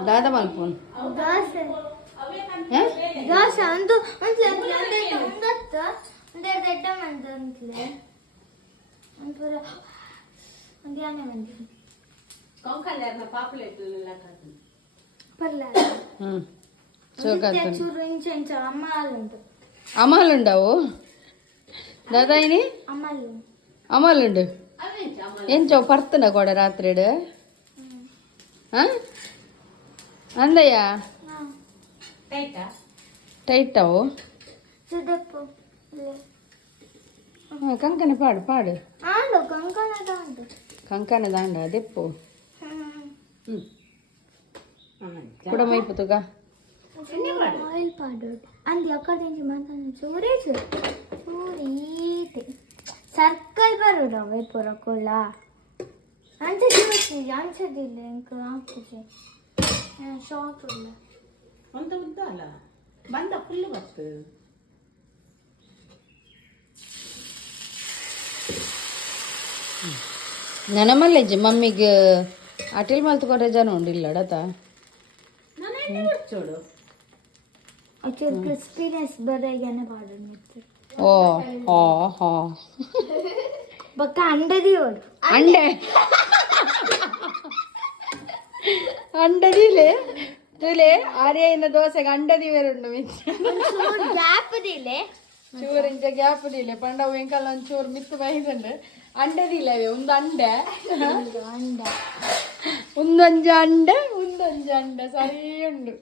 ದಾದ ಮಲ್ಪೋನ್ ದೋಸೆ ಅಂತೂ ಒಂದತ್ತು ಒಂದೆರಡು ಎಡ್ಡ ಮಂದಿ ಅಂತಲೇ ಒಂಪೂರ ಒಂದು ಯಾನೆ ಮಂದಿ పర్లేదు చూరు ఇంచు అమ్మాలు ఉంటుంది అమ్మాలుండవు దాదా ఇని అమ్మాలుండు ఎంచో పర్తున కూడా రాత్రిడు అందయ్య టైట్ అవు కంకణ పాడు పాడు కంకణ దాండ దెప్పు కుడమైపోతుగా ఆయిల్ పౌడర్ అంది అక్కడి నుంచి మాత్రం చూరేసి చూరీతే సర్కల్ బరుడా వైపుర కొల్ల అంచదిಲ್ಲ ఇంకా ఆపుచే షార్ట్ ಇಲ್ಲ ಅಂತ ಉದ್ದ ಅಲ್ಲ ಬಂದ ಫುಲ್ ಬತ್ತು ನನಮಲ್ಲೆಜ್ಜಿ ಮಮ್ಮಿಗೆ ಅಟಿಲ್ ಮಲ್ತ್ಕೊಂಡ್ರೆ ಜನ ಉಂಡಿಲ್ಲಡತ చూడు actually crispiness ಬರಗಾನೆ ಪಾಡನೆ ಓ ಹೋ ಹೋ ಬಕ್ಕ ಅಂಡದಿ ಓಡು ಅಂಡೆ ಅಂಡದಿಲೆ ತುಲೆ ಆರ್ಯನ ದೋಸೆಗೆ ಅಂಡದಿ ಬೇರುಂಡು ಚೂರು ಗ್ಯಾಪ್ ದಿಲೆ ಚೂರಿಂಚ ಗ್ಯಾಪ್ ದಿಲೆ ಪಂಡ ವೆಂಕಲ್ ಒಂಚೂರು ಮಿತ್ತು ಬೈದಂಡು ಅಂಡದಿಲ್ಲವೇ ಒಂದು ಅಂಡೆ ಅಂಡ ಒಂದೊಂಜ ಅಂಡ ಒಂದೊಂಜ ಅಂಡ ಸರಿ ಉಂಡು